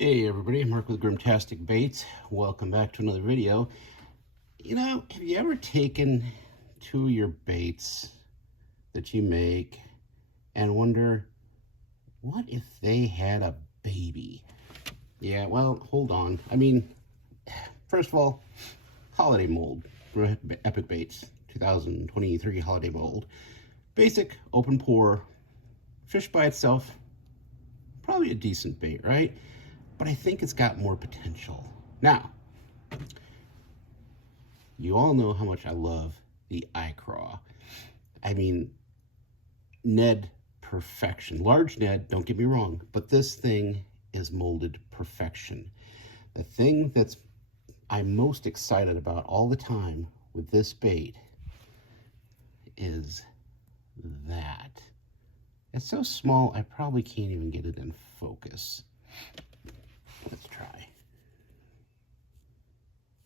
Hey everybody, Mark with Grimtastic Baits. Welcome back to another video. Have you ever taken two of your baits that you make and wonder, what if they had a baby? Yeah, well, hold on. First of all, holiday mold, Epic Baits, 2023 holiday mold. Basic, open pour, fish by itself, probably a decent bait, right? But I think it's got more potential. Now, you all know how much I love the iCraw. Ned perfection. Large Ned, don't get me wrong, but this thing is molded perfection. The thing I'm most excited about all the time with this bait is that. It's so small, I probably can't even get it in focus. Let's try.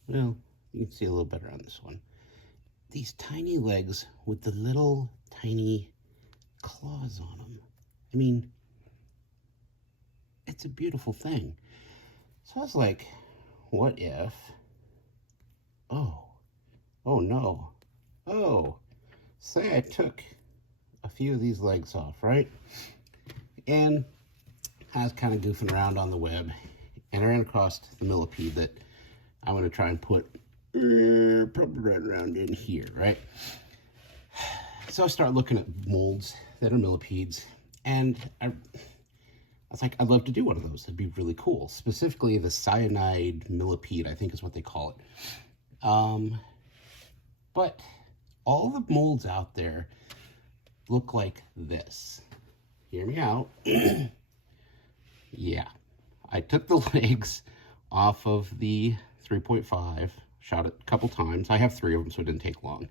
Well, you can see a little better on this one. These tiny legs with the little tiny claws on them. It's a beautiful thing. So I was like, what if, oh no. Say I took a few of these legs off, right? And I was kind of goofing around on the web, and I ran across the Millipede that I'm going to try and put probably right around in here, right? So I start looking at molds that are Millipedes, and I was like, I'd love to do one of those. That'd be really cool. Specifically, the cyanide Millipede, I think is what they call it. But all the molds out there look like this. Hear me out. Yeah, I took the legs off of the 3.5, shot it a couple times. I have 3 of them, so it didn't take long.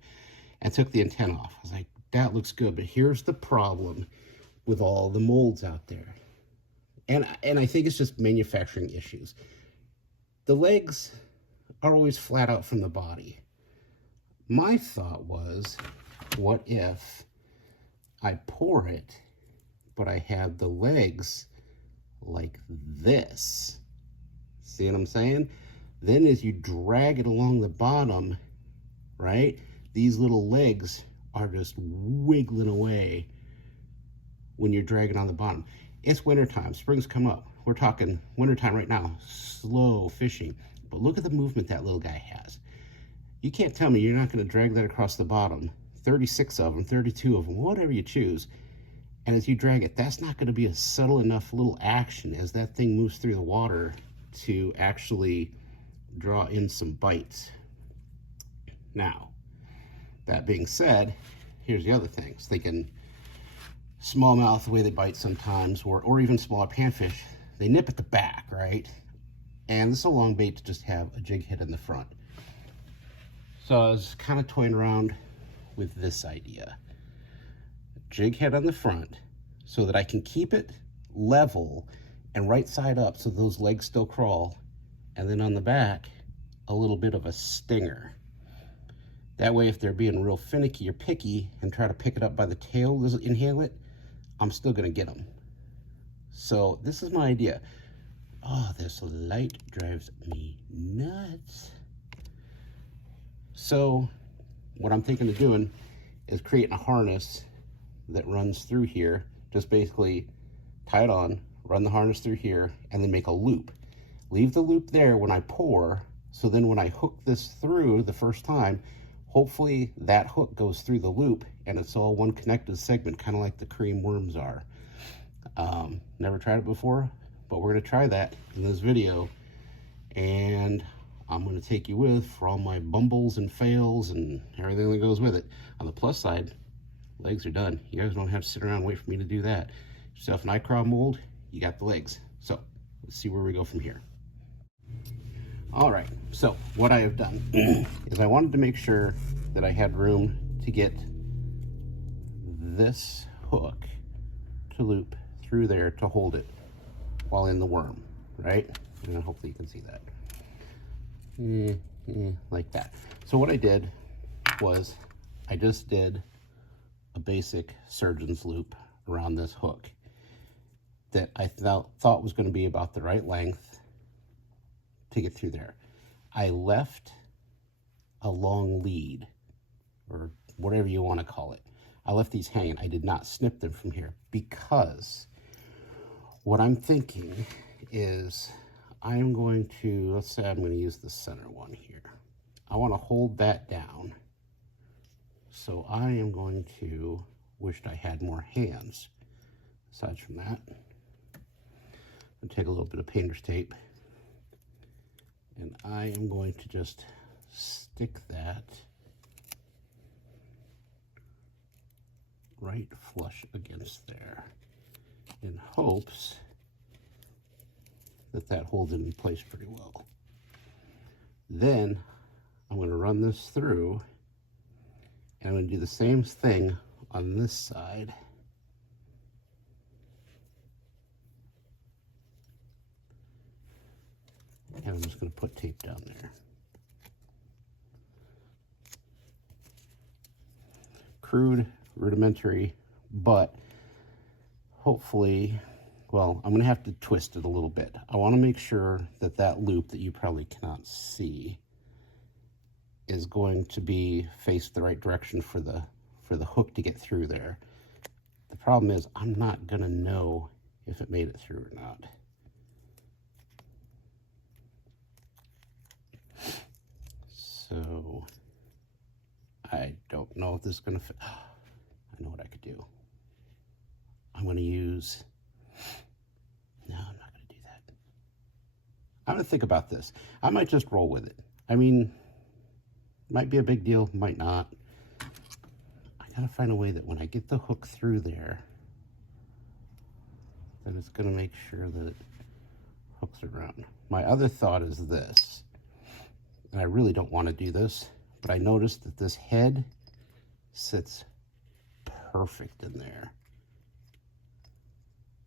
And took the antenna off. I was like, that looks good, but here's the problem with all the molds out there. And I think it's just manufacturing issues. The legs are always flat out from the body. My thought was, what if I pour it, but I had the legs like this? See what I'm saying? Then as you drag it along the bottom, right, these little legs are just wiggling away when you're dragging on the bottom. It's wintertime, spring's come up. We're talking wintertime right now, slow fishing. But look at the movement that little guy has. You can't tell me you're not gonna drag that across the bottom. 36 of them, 32 of them, whatever you choose. And as you drag it, that's not going to be a subtle enough little action as that thing moves through the water to actually draw in some bites. Now, that being said, here's the other things. Thinking smallmouth, the way they bite sometimes, or even smaller panfish, they nip at the back, right? And this is a long bait to just have a jig head in the front. So I was kind of toying around with this idea. Jig head on the front so that I can keep it level and right side up so those legs still crawl, and then on the back a little bit of a stinger. That way if they're being real finicky or picky and try to pick it up by the tail, inhale it, I'm still gonna get them. So this is my idea. Oh, this light drives me nuts. So what I'm thinking of doing is creating a harness that runs through here. Just basically tie it on, run the harness through here, and then make a loop. Leave the loop there when I pour, so then when I hook this through the first time, hopefully that hook goes through the loop and it's all one connected segment, kind of like the cream worms are. Never tried it before, but we're gonna try that in this video, and I'm gonna take you with for all my bumbles and fails and everything that goes with it. On the plus side, legs are done. You guys don't have to sit around and wait for me to do that. Yourself an iCraw mold, you got the legs. So let's see where we go from here. All right, so what I have done is I wanted to make sure that I had room to get this hook to loop through there to hold it while in the worm, right? And hopefully you can see that. Like that. So what I did was I just did a basic surgeon's loop around this hook. that I thought was going to be about the right length to get through there. I left a long lead, or whatever you want to call it. I left these hanging. I did not snip them from here because what I'm thinking is I'm going to, let's say I'm going to use the center one here. I want to hold that down. So I am going to, wished I had more hands. Aside from that, I'll take a little bit of painter's tape and I am going to just stick that right flush against there in hopes that that holds it in place pretty well. Then I'm going to run this through and I'm going to do the same thing on this side. And I'm just going to put tape down there. Crude, rudimentary, but hopefully, well, I'm going to have to twist it a little bit. I want to make sure that that loop that you probably cannot see is going to be faced the right direction for the hook to get through there. The problem is I'm not going to know if it made it through or not. So I don't know if this is going to fit. I know what I could do. I'm going to use, no, I'm not going to do that. I'm going to think about this. I might just roll with it. I mean, might be a big deal, might not. I got to find a way that when I get the hook through there, that it's going to make sure that it hooks around. My other thought is this. And I really don't want to do this, but I noticed that this head sits perfect in there.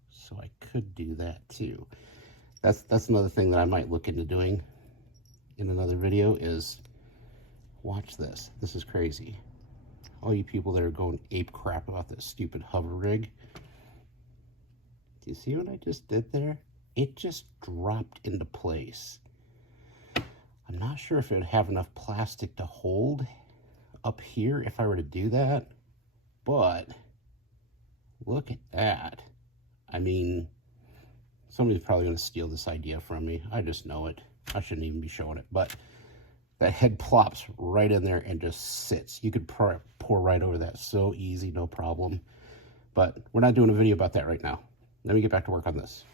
So I could do that too. That's another thing that I might look into doing in another video is, watch this. This is crazy. All you people that are going ape crap about this stupid hover rig. Do you see what I just did there? It just dropped into place. I'm not sure if it would have enough plastic to hold up here if I were to do that, but look at that. I mean, somebody's probably going to steal this idea from me. I just know it. I shouldn't even be showing it, but that head plops right in there and just sits. You could pour right over that so easy, no problem. But we're not doing a video about that right now. Let me get back to work on this.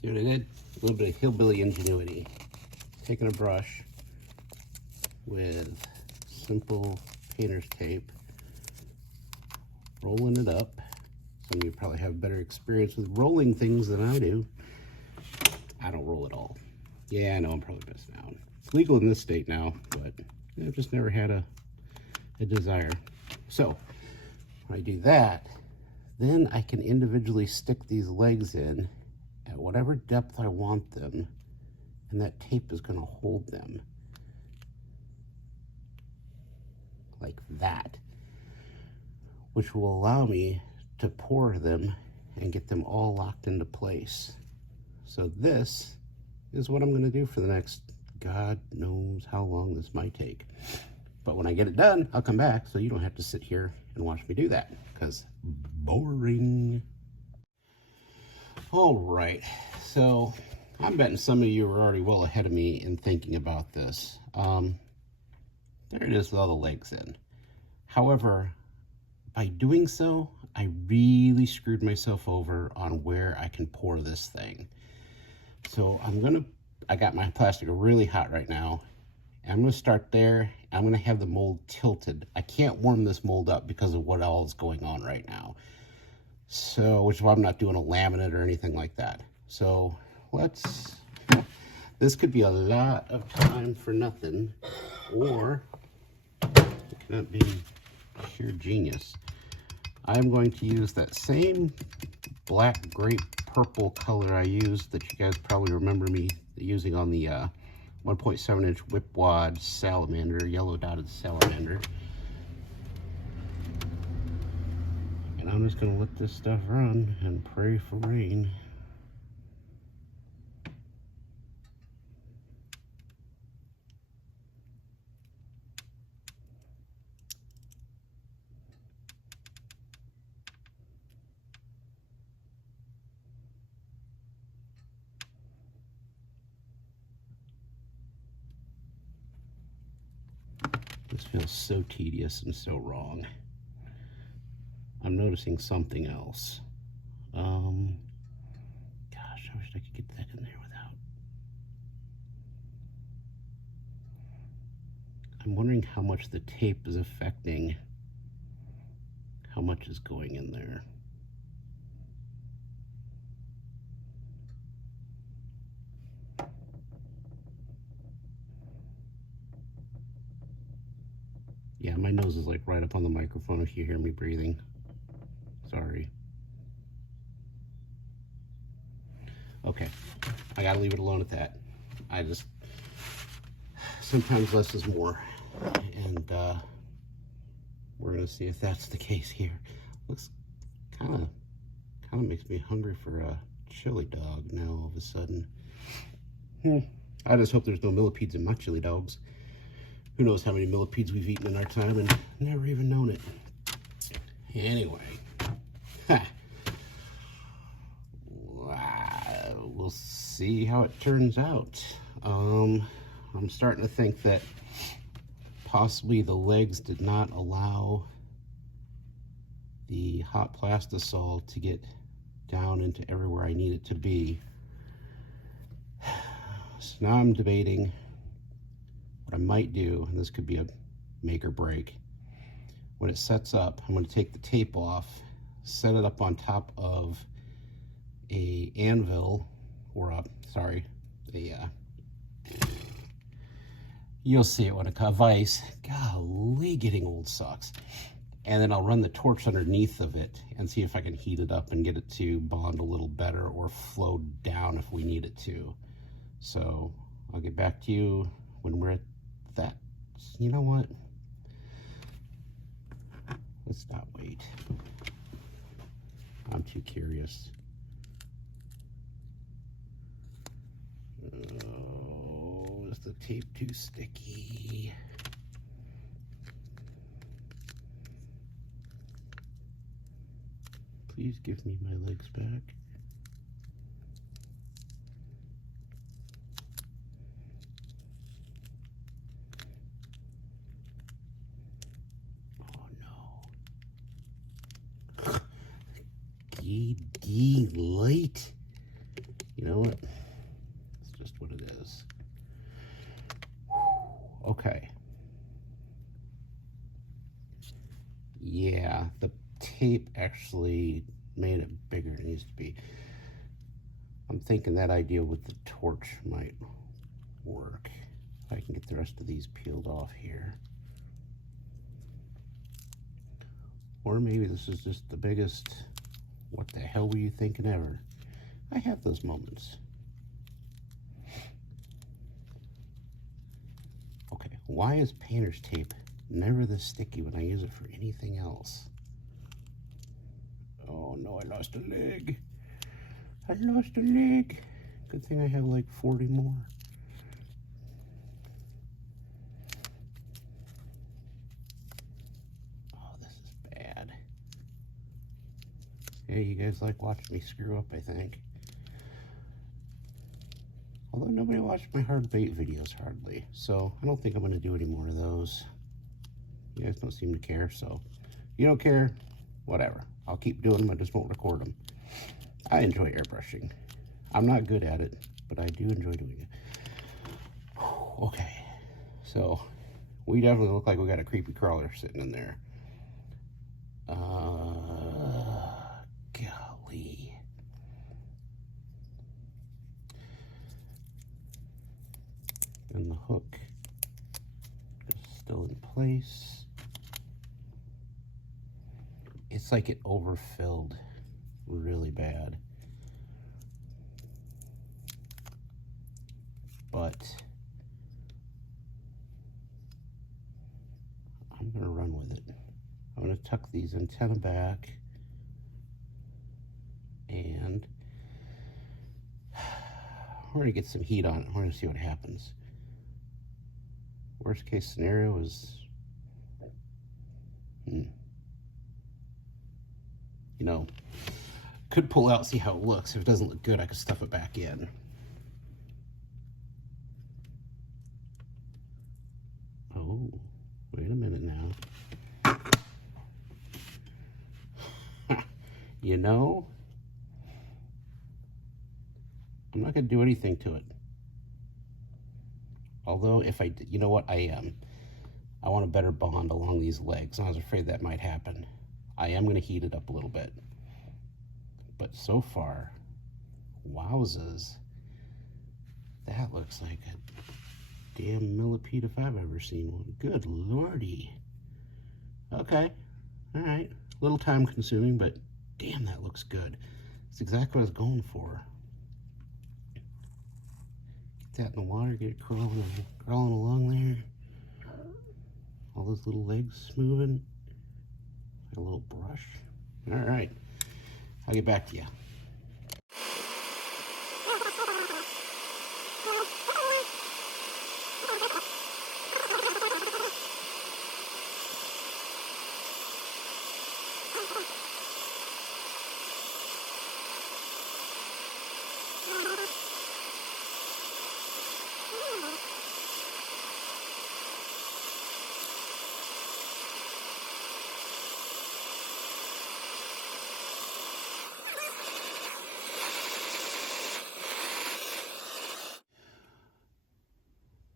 See what I did? A little bit of hillbilly ingenuity. Taking a brush with simple painter's tape, rolling it up. Some of you probably have better experience with rolling things than I do. I don't roll at all. Yeah, I know I'm probably missing out. It's legal in this state now, but I've just never had a desire. So when I do that, then I can individually stick these legs in at whatever depth I want them, and that tape is going to hold them like that, which will allow me to pour them and get them all locked into place. So this is what I'm going to do for the next, God knows how long this might take. But when I get it done, I'll come back so you don't have to sit here and watch me do that, because boring. All right, so I'm betting some of you are already well ahead of me in thinking about this. There it is with all the legs in. However, by doing so, I really screwed myself over on where I can pour this thing. So I got my plastic really hot right now. I'm gonna start there. I'm gonna have the mold tilted. I can't warm this mold up because of what all is going on right now. So, which is why I'm not doing a laminate or anything like that. So this could be a lot of time for nothing, or it could be sheer genius. I'm going to use that same black grape purple color I used that you guys probably remember me using on the 1.7 inch whip wad salamander, yellow dotted salamander. And And I'm just gonna let this stuff run and pray for rain. This feels so tedious and so wrong. I'm noticing something else. Gosh, I wish I could get that in there without. I'm wondering how much the tape is affecting how much is going in there. Yeah, my nose is like right up on the microphone if you hear me breathing. Sorry. Okay, I gotta leave it alone at that. Sometimes less is more. And we're gonna see if that's the case here. Looks kind of makes me hungry for a chili dog now all of a sudden. I just hope there's no millipedes in my chili dogs. Who knows how many millipedes we've eaten in our time and never even known it. Anyway, we'll see how it turns out. I'm starting to think that possibly the legs did not allow the hot plastisol to get down into everywhere I need it to be. So now I'm debating what I might do, and this could be a make or break. When it sets up, I'm going to take the tape off, set it up on top of a anvil, or you'll see it when it comes, vise. Golly, getting old sucks. And then I'll run the torch underneath of it and see if I can heat it up and get it to bond a little better or flow down if we need it to. So I'll get back to you when we're at that. You know what? Let's not wait. I'm too curious. Oh, is the tape too sticky? Please give me my legs back. Late. You know what? It's just what it is. Okay. Yeah, the tape actually made it bigger than it needs to be. I'm thinking that idea with the torch might work. If I can get the rest of these peeled off here. Or maybe this is just the biggest what the hell were you thinking ever. I have those moments. Okay, why is painter's tape never this sticky when I use it for anything else? Oh no, I lost a leg. I lost a leg. Good thing I have like 40 more. Oh, this is bad. Hey, you guys like watching me screw up, I think. Although nobody watched my hard bait videos hardly, so I don't think I'm going to do any more of those. You guys don't seem to care, so you don't care, whatever. I'll keep doing them, I just won't record them. I enjoy airbrushing. I'm not good at it, but I do enjoy doing it. Okay, so we definitely look like we got a creepy crawler sitting in there. Golly. And the hook is still in place. It's like it overfilled really bad. But I'm gonna run with it. I'm gonna tuck these antenna back we're gonna get some heat on it. We're gonna see what happens. Worst case scenario is, you know, could pull out, see how it looks. If it doesn't look good, I could stuff it back in. Oh, wait a minute now. You know, I'm not going to do anything to it. Although, if I, you know what, I want a better bond along these legs. I was afraid that might happen. I am going to heat it up a little bit. But so far, wowzers, that looks like a damn millipede if I've ever seen one. Good lordy. Okay, all right. A little time consuming, but damn, that looks good. It's exactly what I was going for. Get that in the water, get it crawling along there. All those little legs moving. A little brush. All right, I'll get back to you.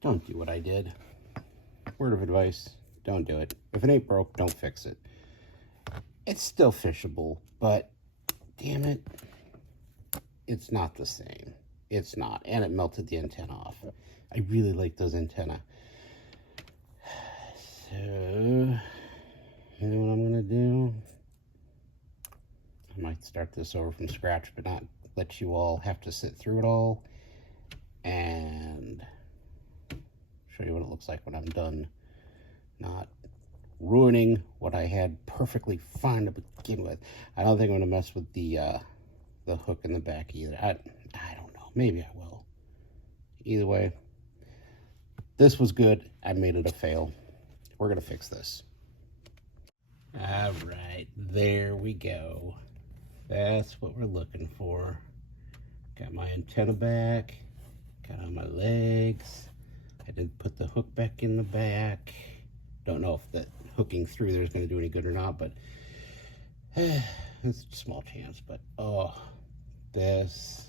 Don't do what I did. Word of advice, don't do it. If it ain't broke, don't fix it. It's still fishable, but damn it, it's not the same. It's not, and it melted the antenna off. I really like those antennae. So, you know what I'm gonna do? I might start this over from scratch, but not let you all have to sit through it all, and show you what it looks like when I'm done, not ruining what I had perfectly fine to begin with. I don't think I'm gonna mess with the hook in the back either. I don't know, maybe I will. Either way, this was good. I made it a fail. We're gonna fix this. All right, there we go. That's what we're looking for. Got my antenna back, got on my legs. I did put the hook back in the back. Don't know if that hooking through there is going to do any good or not, but it's a small chance. But oh, this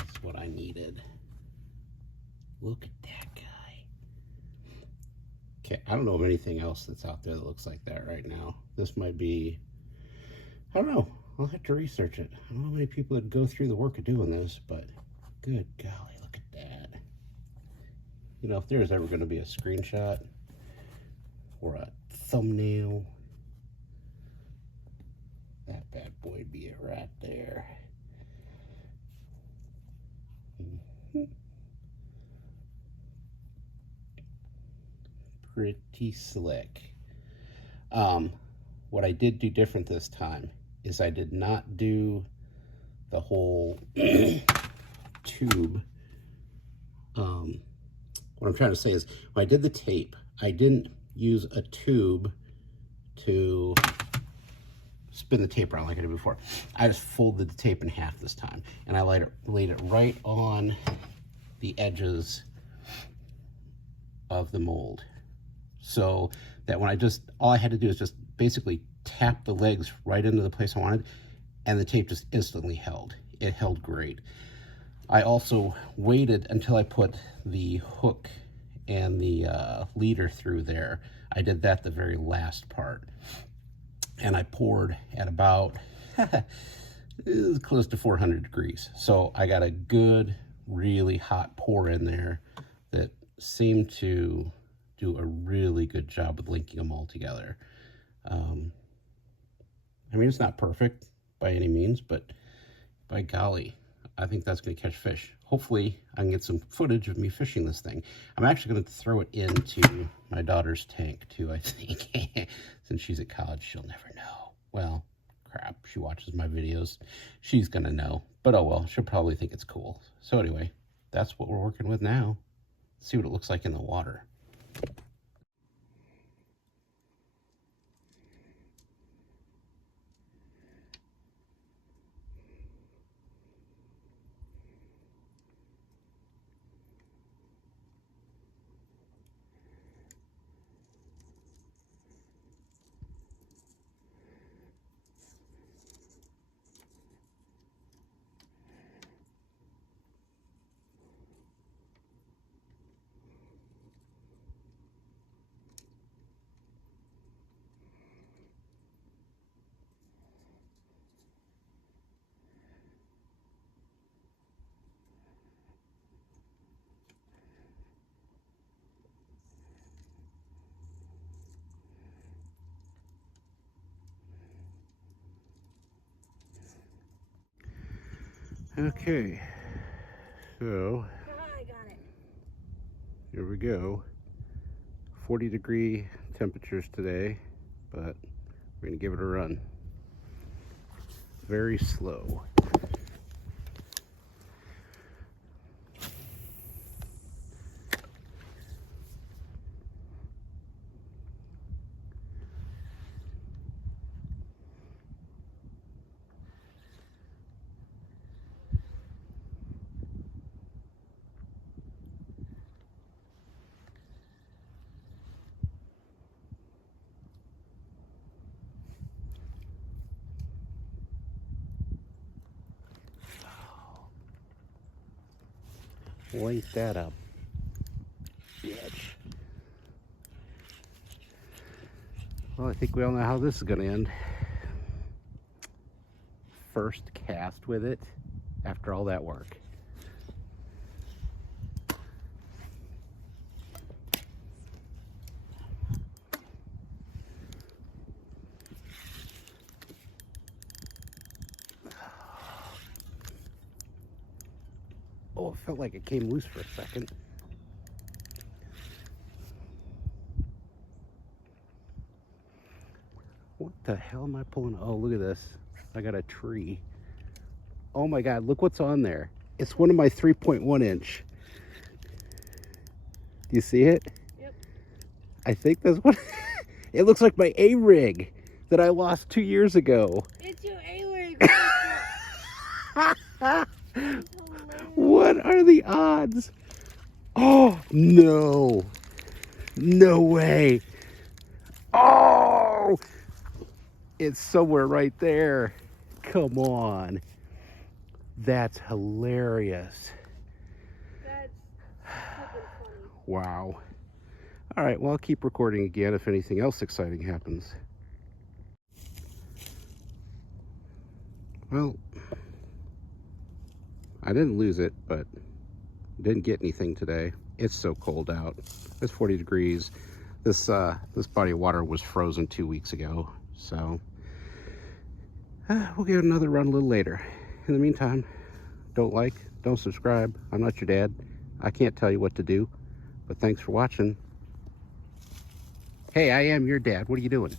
is what I needed. Look at that guy. Okay, I don't know of anything else that's out there that looks like that right now. This might be, I don't know. I'll have to research it. I don't know how many people that go through the work of doing this, but good golly, look at that. You know, if there's ever going to be a screenshot or a thumbnail, that bad boy would be it right there. Pretty slick. What I did do different this time is I did not do the whole tube. What I'm trying to say is, when I did the tape, I didn't use a tube to spin the tape around like I did before. I just folded the tape in half this time, and I laid it right on the edges of the mold, so that when all I had to do is just basically tap the legs right into the place I wanted, and the tape just instantly held. It held great. I also waited until I put the hook and the leader through there. I did that the very last part. And I poured at about close to 400 degrees. So I got a good, really hot pour in there that seemed to do a really good job with linking them all together. I mean, it's not perfect by any means, but by golly, I think that's going to catch fish. Hopefully, I can get some footage of me fishing this thing. I'm actually going to throw it into my daughter's tank, too, I think. Since she's at college, she'll never know. Well, crap, she watches my videos. She's going to know. But oh well, she'll probably think it's cool. So anyway, that's what we're working with now. Let's see what it looks like in the water. Okay, so I got it. here we go. 40-degree temperatures today, but we're gonna give it a run. Very slow. Light that up, bitch. Well, I think we all know how this is going to end. First cast with it after all that work. Oh, it felt like it came loose for a second. What the hell am I pulling? Oh, look at this. I got a tree. Oh my God, look what's on there. It's one of my 3.1 inch. Do you see it? Yep. I think that's what, it looks like my A-rig that I lost 2 years ago. It's your A-rig. What are the odds? Oh, no. No way. Oh, it's somewhere right there. Come on. That's hilarious. That's super funny. Wow. All right, well, I'll keep recording again if anything else exciting happens. Well, I didn't lose it, but didn't get anything today. It's so cold out. It's 40 degrees. This body of water was frozen 2 weeks ago, so we'll give it another run a little later. In the meantime, don't subscribe. I'm not your dad. I can't tell you what to do, but thanks for watching. Hey, I am your dad. What are you doing?